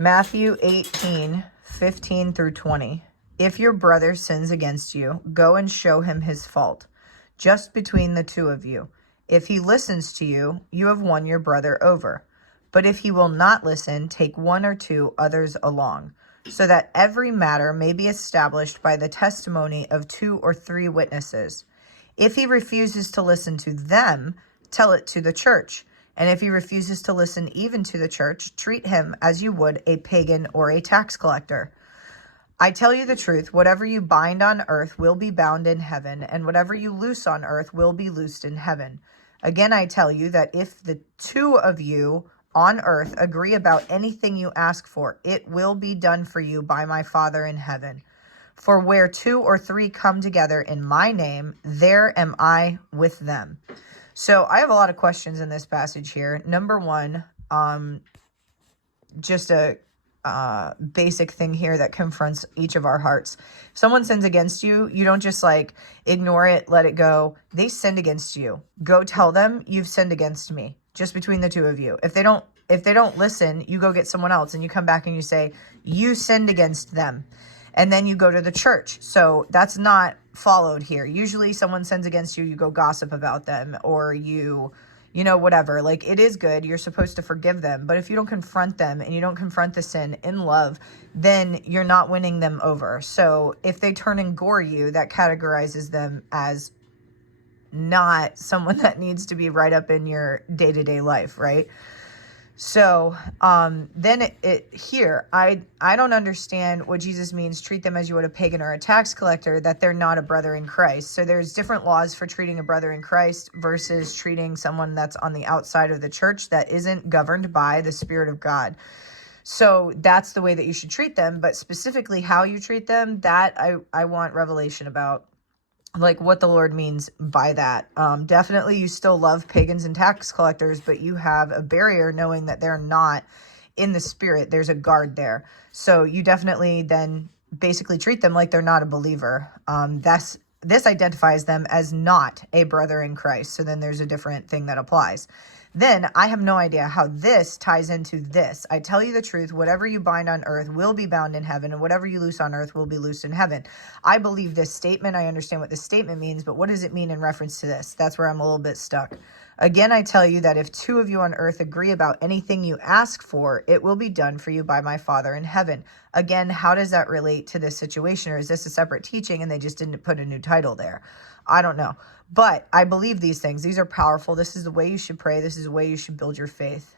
Matthew 18:15 through 20. If your brother sins against you, go and show him his fault, just between the two of you. If he listens to you, you have won your brother over. But if he will not listen, take one or two others along, so that every matter may be established by the testimony of 2 or 3 witnesses. If he refuses to listen to them, tell it to the church. And if he refuses to listen even to the church, treat him as you would a pagan or a tax collector. I tell you the truth, whatever you bind on earth will be bound in heaven, and whatever you loose on earth will be loosed in heaven. Again, I tell you that if the 2 of you on earth agree about anything you ask for, it will be done for you by my Father in heaven. For where 2 or 3 come together in my name, there am I with them. So I have a lot of questions in this passage here. Number 1, just a basic thing here that confronts each of our hearts. If someone sins against you, you don't just ignore it, let it go. They sinned against you. Go tell them you've sinned against me, just between the 2 of you. If they don't listen, you go get someone else and you come back and you say, you sinned against them. And then you go to the church. So that's not followed here. Usually someone sins against you, you go gossip about them, or you whatever. It is good. You're supposed to forgive them. But if you don't confront them and you don't confront the sin in love, then you're not winning them over. So if they turn and gore you, that categorizes them as not someone that needs to be right up in your day-to-day life, right? So then here, I don't understand what Jesus means, treat them as you would a pagan or a tax collector, that they're not a brother in Christ. So there's different laws for treating a brother in Christ versus treating someone that's on the outside of the church that isn't governed by the Spirit of God. So that's the way that you should treat them, but specifically how you treat them, that I want revelation about. What the Lord means by that. Definitely you still love pagans and tax collectors, but you have a barrier knowing that they're not in the Spirit. There's a guard there. So you definitely then basically treat them like they're not a believer. This identifies them as not a brother in Christ. So then there's a different thing that applies. Then I have no idea how this ties into this. I tell you the truth, whatever you bind on earth will be bound in heaven, and whatever you loose on earth will be loosed in heaven. I believe this statement. I understand what this statement means, but what does it mean in reference to this? That's where I'm a little bit stuck. Again, I tell you that if 2 of you on earth agree about anything you ask for, it will be done for you by my Father in heaven. Again, how does that relate to this situation? Or is this a separate teaching and they just didn't put a new title there? I don't know. But I believe these things. These are powerful. This is the way you should pray. This is the way you should build your faith.